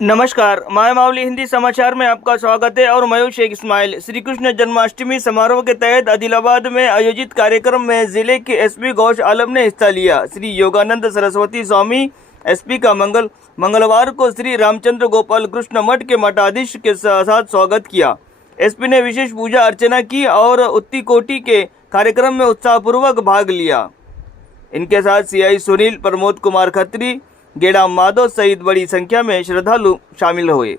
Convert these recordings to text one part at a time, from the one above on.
नमस्कार, माय मावली हिंदी समाचार में आपका स्वागत है और मैं शेख इस्माइल। श्री कृष्ण जन्माष्टमी समारोह के तहत आदिलाबाद में आयोजित कार्यक्रम में जिले के एसपी गौश आलम ने हिस्सा लिया। श्री योगानंद सरस्वती स्वामी एसपी का मंगलवार को श्री रामचंद्र गोपाल कृष्ण मठ के मठाधीश के साथ स्वागत किया। एसपी ने विशेष पूजा अर्चना की और उत्ती कोटि के कार्यक्रम में उत्साहपूर्वक भाग लिया। इनके साथ सीआई सुनील, प्रमोद कुमार खत्री, गेड़ा माधव सहित बड़ी संख्या में श्रद्धालु शामिल हुए।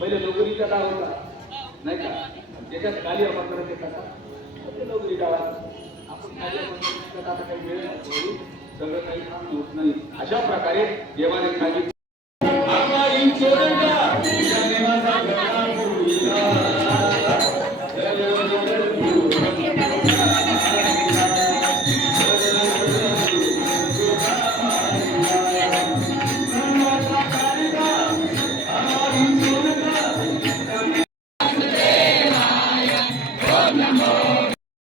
पहिले लोगरीचा डाळ होता नाही का, ज्याच्यात खाली आपण करत येतात ते लोगरी डाळ. आपण खाली आपण आता काही वेळ नाही, सगळं काही काम होत नाही. अशा प्रकारे देवाने सांगितलं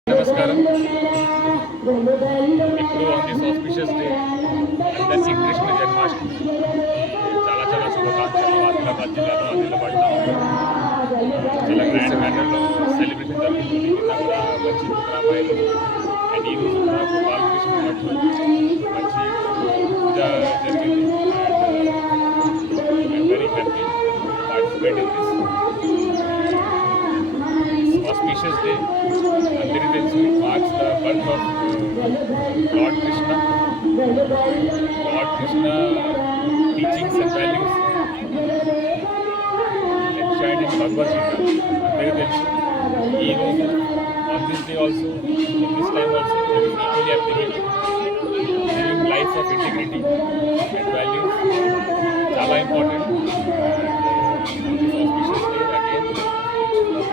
Namaskaram. ఇప్పుడు on this auspicious day under Sri Krishna Janmashtami చాలా చాలా శుభాకాంక్షలు. ఆదిలాబాద్ జిల్లాలో ఆదిలాబాద్లో చాలా గ్రాండ్ మ్యానర్లో సెలబ్రేషన్ జరుగుతుంది. నిన్న కూడా మంచి రుద్రామాయలు అండ్ ఈరోజు కూడా బాలకృష్ణ మఠంలో మంచి పూజ జరిగింది. And I'm very happy participate in this auspicious day. అందరికీ తెలుసు, it marks the birth of Lord Krishna. Lord Krishna teachings and values enshrined in Bhagavad Gita. అందరికీ తెలుసు. ఈ రోజు on this day also, in this time also, there is equally activity, living life of integrity and values. చాలా important. This auspicious day again,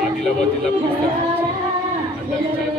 Adilabad జిల్లా పులిస్ తరఫు నుంచి అందరికీ చాలా